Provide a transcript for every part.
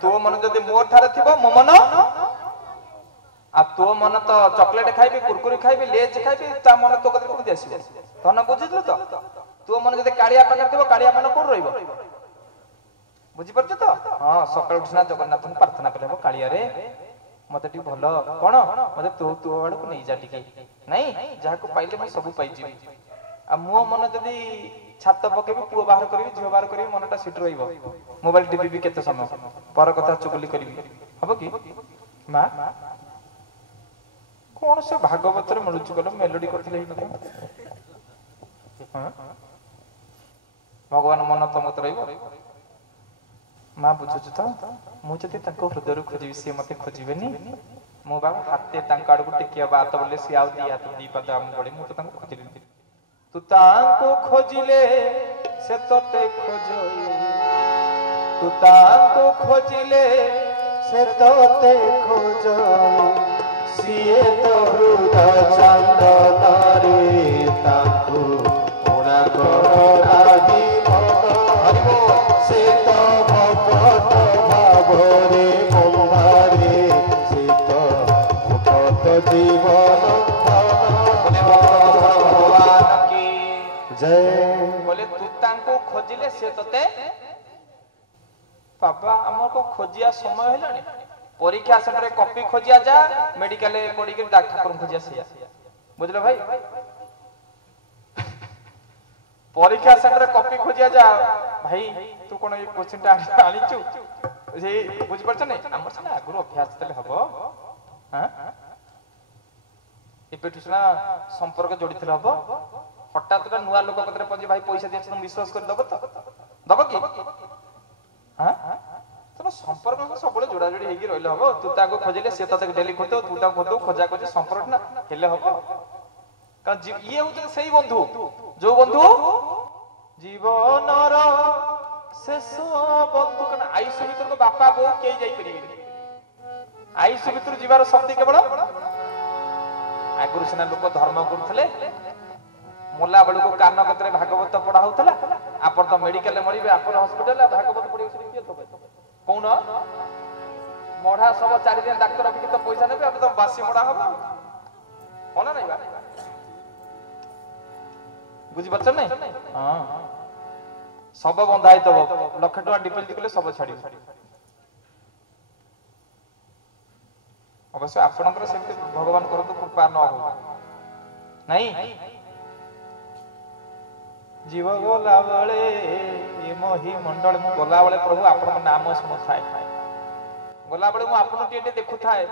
तो मन जदि मो ठारे थिबो मो मन आ तो मन तो चॉकलेट खाइबे कुरकुरी खाइबे लेज खाइबे ता मन तो कदे कोन देसिबो तन बुझिलु तो मन जदि कालिया पाकर थिबो कालिया मन कोन रहइबो बुझि परछ तो हां सकाळ उठना जगन्नाथ ने प्रार्थना करबो कालिया रे मते टी भलो कोन मते तो आड़ को नै जा टिके नै जहा को पाइले मैं सब पाइ जीवी आ मो मन जदि छात पकेबी पुओ बाहर करबी झियो बाहर करबी मनटा सिट रहइबो मोबाइल टीवी भी केते समय पर कथा चुगली करबी हबो की मां कौन से भागवत रे मिलुच गलो मेलोडी करथिले ही कथा हां भगवान मन तमत रहइबो मां बुझुछ तो मु जति ताको हृदय खोजिबी से मते खोजिबेनी मो बाबा हाथे तांका आड़ को टेकिया बात बोले से आउ दी हाथ दी पद हम बड़े मु तो ताको खोजिली तू ताको खोजिले से तोते खोजई तू ताको खोजिले से तोते खोजई सिए तो हृदय चंदन रे ताको पुणा करो नाही हरिबो से तो भक्त भावरे बंधारे से तो भक्त जीवन भगवान की जय बोले तू ताको खोजिले से तोते बाबा हमर को खोजिया समय हेलानी परीक्षा सेंटर कॉपी खोजिया जा मेडिकल पड़ी के डॉक्टर को खोजिया से बुझलो भाई परीक्षा सेंटर कॉपी खोजिया जा भाई तू कोन ये क्वेश्चन आनिचु जे बुझ परछ नै हमर से ना गुरु अभ्यास तले हबो हां ए पेटुसना संपर्क जोड़िथिल हबो हठात का नुवा लोक कतरे पजे भाई पैसा दे तुम विश्वास कर दबो की हां तो संपर्क में सब जोड़ा जोड़ी हेगी रहले हबो तू ताको खोजले से तते डेली खोतो तू ताको खोतो खोजा खोजे संपर्क ना हेले हबो का ये होते सही बंधु जो बंधु जीवनर शेष बंधु कन आयुष भीतर को बापा बो के जाई परिबे आयुष भीतर जीवार शक्ति केवल आगुरु सेना लोक धर्म करथले मोला बळु को कान कतरे भागवत पढा होतला आपण तो मेडिकल मरिबे आपण हॉस्पिटल भागवत पढियो से कियो तो कौन मढ़ा सब 4 दिन डाक्टर अभी तो पैसा नेबे अब तो बासी मढ़ा हबो होना नहीं बा बुझि परछ नै हां सब बंधाई तो लाख टका डिपॉजिट कले सब छाडी अवश्य आपनकर से भगवान करतो कृपा न हो नहीं जीव गोला बळे ये मोहि मंडल मु गोला बळे प्रभु आपन नाम सुनु थाए गोला बळे मु आपन टेटे देखु थाए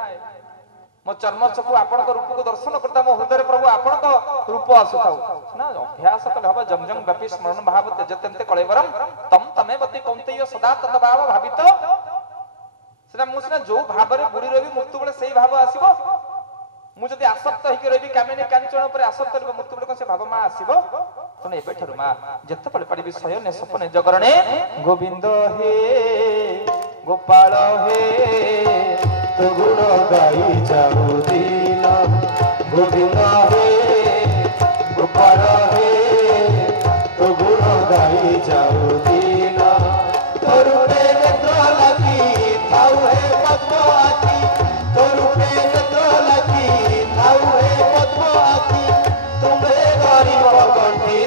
मो चर्म चकु आपन को रूप को दर्शन करता मो हृदय प्रभु आपन को रूप आसुथाउ ना अभ्यास कले हबा जम जम व्यापी स्मरण भाव तेजतंते कळेवरम तम तमे बति कौंतेय सदा तद भाव भावित सेना मु सेना जो भाव रे बुडी रवि मृत्यु बळे सेही भाव आसीबो मु जदि आसक्त होई के रवि कामिनी कांचन पर आसक्त रवि मृत्यु बळे को से भाव मा आसीबो तने एबे ठरु मा जत्ते पळे पड़ी विषय ने सपने जगरणे गोविंद हे गोपाल हे तो गुण गाई जाऊ दिन गोविंद हे गोपाल हे तो गुण गाई जाऊ दिन तोरुने नेत्र लगी थाउ हे पद्म आखि तोरुने नेत्र लगी थाउ हे पद्म आखि तुमे गरीब कंठी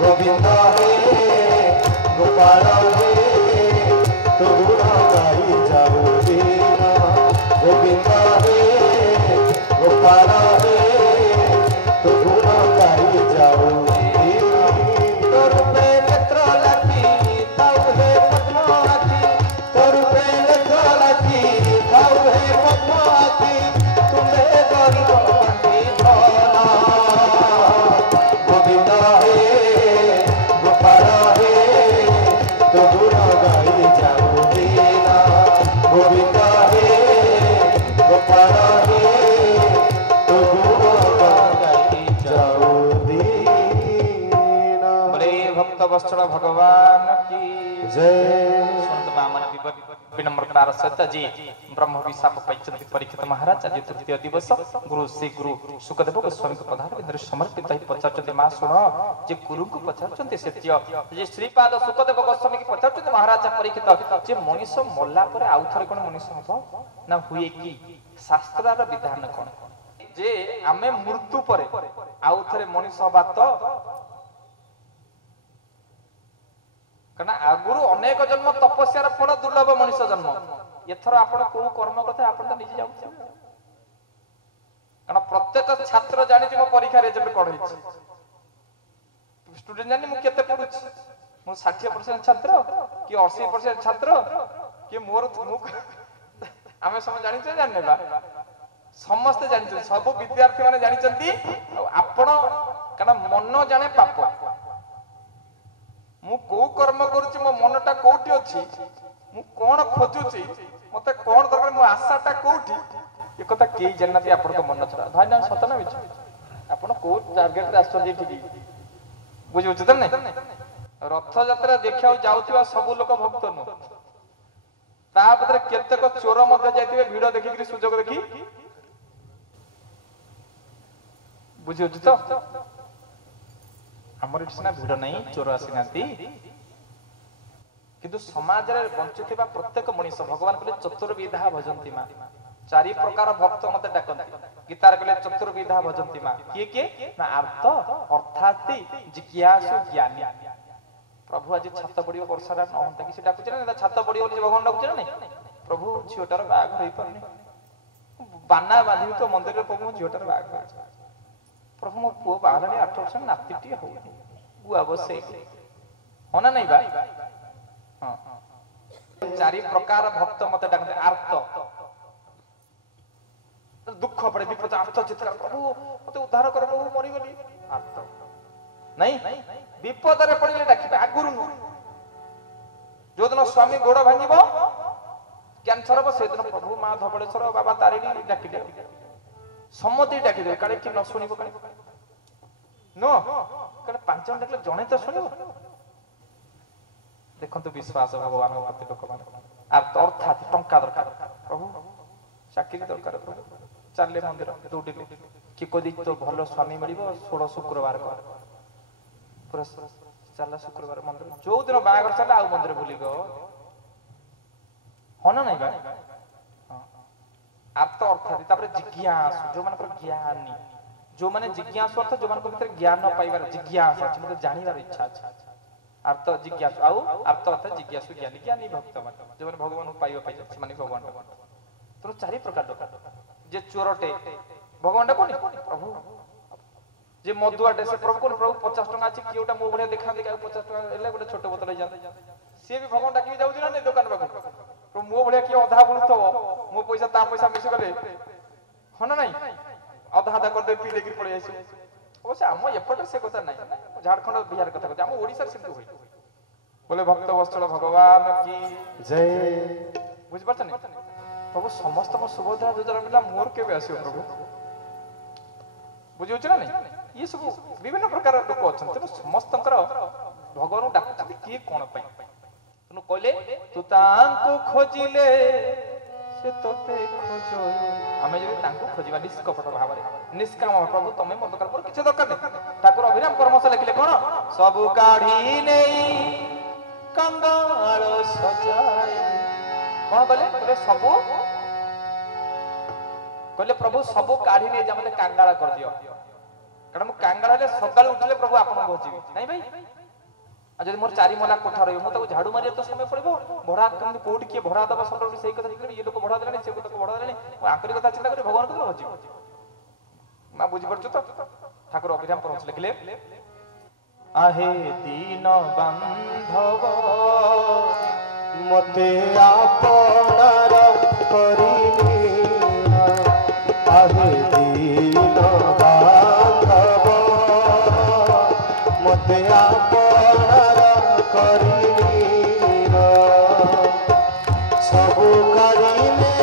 गोविंद हे गोपाल हे तो गुण गाई जाऊ दिन गोविंद हे गोपाल हे तो गुण गाई जाऊ दिन तोरुपे नेत्र लगी थाउ हे पद्म आखि तोरुपे नेत्र लगी थाउ हे पद्म आखि तुमे गरीब कंठी गोविंद हे गोपाल हे तो गुण गाई जाऊ दिन गोविंद हे गोपाल हे तो गुण गाई जाऊ दिन बोले भक्त वत्सल भगवान की जय संत बामन विनम्र तार सत्य जी ब्रह्म विशाप पैचंती परीक्षित महाराज आज तृतीय दिवस गुरु श्री गुरु सुखदेव गोस्वामी को पधार विंद्र समर्पित ही पचारचंती मां सुनो जे गुरु को पचारचंती सत्य जे श्रीपाद सुखदेव गोस्वामी की पचारचंती महाराजा परीक्षित जे मनीष मल्ला पर आउ थरे कोन मनीष हबो ना हुए कि शास्त्रार विधान कोन जे आमे मृत्यु पर आउ थरे मनीष हबा तो कना आगुरु अनेक जन्म तपस्यार फल दुर्लभ मनीष जन्म एथर आपण को कर्म करते आपण तो निजे जाउ कना प्रत्येक छात्र जानि जे मो परीक्षा रिजल्ट कोन होई स्टूडेंट जानि मु केते पढुछि मु 60% छात्र कि 80% छात्र कि मोर आमे सब जानि छै जानने बा समस्त जानि छै सब विद्यार्थी माने जानि चंती आपण कना मन जाने पाप मु को कर्म करूछि मो मनटा कोठी अछि मु कोन खोजुछि मते कोन दरकार मो आशाटा कोठी ए कथा केई जन्नती आपण को मन छरा धान सत ना बिच आपण को टार्गेट रे आछन ठीक बुझि उचित नै रथ यात्रा देखिया जाउथिबा सब लोक भक्त न ता पत्र केतेक चोर मध्ये जाइतिबे भिडियो देखि कि सुजोग देखि बुझि उचित हमर इछना भिडियो नै चोर आसिनांती किंतु समाज रे वंचित प्रत्येक मनीष भगवान कहले चतुर्विधा भजंती मा चारि प्रकार भक्त मते डाकंती गीतार कहले चतुर्विधा भजंती मा के ना अर्थ अर्थात जिज्ञासु ज्ञानी प्रभु आज छात पड़ियो वर्षारा न होता कि से डाकुछ ना छात पड़ियो बोली भगवान डाकुछ ना प्रभु झियोटार बाग होई परनी बाना बांधी तो मंदिर रे प्रभु झियोटार बाग प्रभु मो पुओ बाहलानी 8 वर्ष नातीटी हो बुआ बसे होना नहीं बा हां चारि प्रकार भक्त मते डाकते अर्थ दुख पड़े विपद अर्थ चित्र प्रभु मते उद्धार कर प्रभु मरि गली अर्थ नहीं विपद रे पड़िले डाकिबे आगुरु जो दिन स्वामी गोड़ भांगिबो कैंसर हो से दिन प्रभु मां धबळेश्वर बाबा तारिणी डाकिले सम्मति डाकिदे काले कि न सुनिबो काले नो काले पांच जन डाकले जणे तो सुनिबो देखंतु विश्वास भगवान प्रति लोक मान अर्थात टंका दरकार प्रभु चाकरी दरकार प्रभु चाले मंदिर दौड़िले कि कोदी तो भलो स्वामी मिलिबो 16 शुक्रवार को पूरा चला शुक्रवार मंदिर जो दिन बागर चला आ मंदिर भूली गो होना नहीं बा आप तो अर्थात तापर जिज्ञासु जो मन पर ज्ञानी जो माने जिज्ञासु अर्थ जो मन को भीतर ज्ञान न पाइबार जिज्ञासा अछि मते जानिबार इच्छा अछि अर्थ जिज्ञासु आउ अर्थ अर्थ जिज्ञासु ज्ञानी ज्ञानी भक्त मन जो मन भगवान को पाइबा पाइ माने भगवान तो चारि प्रकार दरकार जे चोरटे भगवान कोनी प्रभु जे मधुआटे से प्रभु कोन प्रभु 50 टका अछि कियोटा मो बढिया देखा देखा 50 टका एले गोटे छोटे बोतल जा से भी भगवान डाकी जाउछि ना नै दुकान बाकू तो मो बढिया कि आधा बुलथबो मो पैसा ता पैसा मिस गले हन नै आधा आधा कर दे पी देगिर पड़े आसी ओसे हम एपट से कथा नै झारखंड बिहार कथा कथा हम ओडिसा सिंधु होई बोले भक्त वत्सल भगवान की जय बुझ परछन प्रभु समस्त म सुबोधा जोजरा मिला मोर केबे आसीओ प्रभु बुझियो छ ना नै ये सब विभिन्न प्रकार लोक अछन त समस्तकर भगवान डाकत कि कोन पई तनु कहले तू तांको खोजिले से तोते खोजो हमें जो तांको खोजिबा निष्कपट भाव रे निष्काम प्रभु तमे मन दरकार पर किछ दरकार नै ठाकुर अभिराम परमस लिखले कोन सब काढी नेई कंगाल सजाए कोन कहले सब कहले प्रभु सब काढी नै जा मते कांगाल कर दियो कारण मु कांगाल हेले सकाळ उठले प्रभु आपन भजिबी नै भाई आ जदि मोर चारि मला कोठा रहियो मु त झाड़ू मारिया तो समय पड़बो भड़ा कम कोड के भड़ा दबा सब सही कथा लिखले ये लोक भड़ा देलानी से को भड़ा देलानी आकरी कथा चिंता करे भगवान को भजिबो मा बुझि परछु तो ठाकुर अभिराम परमस लिखले आहे दीन बांधव मते आपनार करिनी आहे दीन बांधव मते आपनार करिनी सबु करिने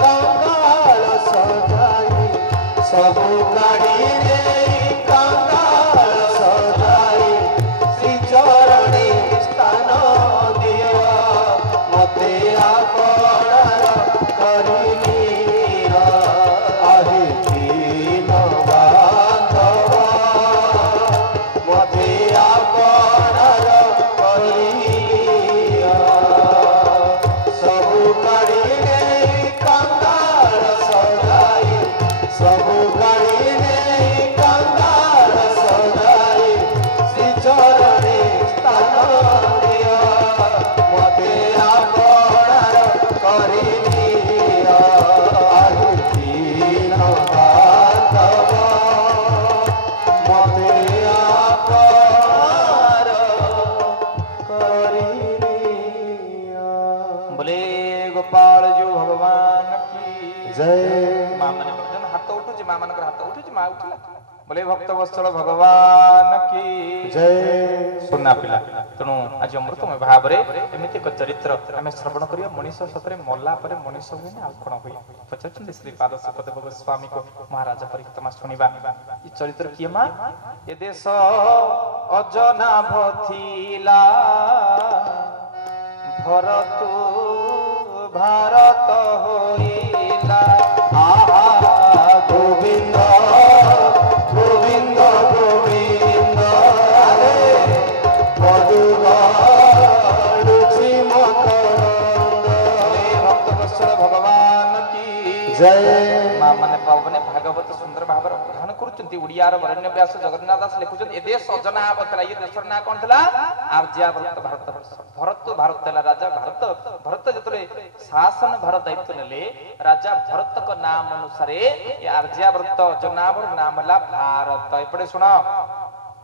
कंगाल सजाई सबु करिने कंगाल सजाई श्री चरणी स्थान दिया मते आप गोपाल जो भगवान की जय माँ मैंने हाथ उठुची माँ मान हाथ उठुची माँ उठिला बोले भक्त वत्सल भगवान की जय सुना पिला तेणु आज अमृतमय भाव एमती एक चरित्र आम श्रवण करिया मनीष सतरे मल्ला पर मनीष हुए ना कौन हुए पचार श्रीपाद सुखदेव गोस्वामी को महाराज परिक्रमा शुणा ये चरित्र किए माँ ये देश अजनाभ थिला भरत भारत होइला आहा गोविंद गोविंद गोविंद मधुबालुचि मकरंद भक्त वत्सल भगवान की जय माँ माने पावने भागवत सुंदर भाव अध्ययन करुचंती उड़ियार वरण्य व्यास जगन्नाथ दास लिखुचंती ए देश अजनाभ थिला ये देशर ना कोन थिला आर्यावर्त भारत भरत भारत थिला राजा भारत भरत जतरे शासन भारत दायित्व नेले राजा भरत का नाम अनुसार ये आर्यावर्त अजनाभ नाम हला भारत एपटे सुनो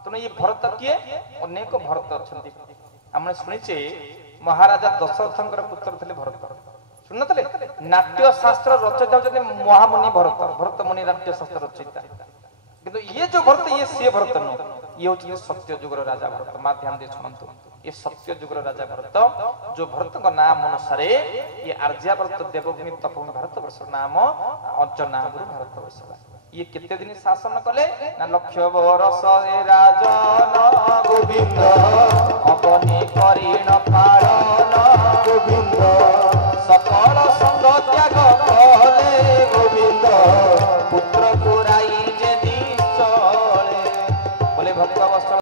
तुम ये भरत किए अनेक भरत अछंती हमने सुनिचे महाराजा दशरथंकर पुत्र थिले भरत सुनतले नाट्य शास्त्र रचयिता होते महामुनि भरत भरत मुनि नाट्य शास्त्र रचयिता किंतु ये जो भरत ये से भरत न ये होची सत्य युगर राजा भरत मा ध्यान दे सुनंतु ये सत्य युगर राजा भरत जो भरत का नाम अनुसार ये आर्यावर्त देवभूमि तपोभूमि भारत वर्ष नाम अजनाभ भारत वर्ष ये कितने दिन शासन कले ना लक्ष बरस राजन गोविंद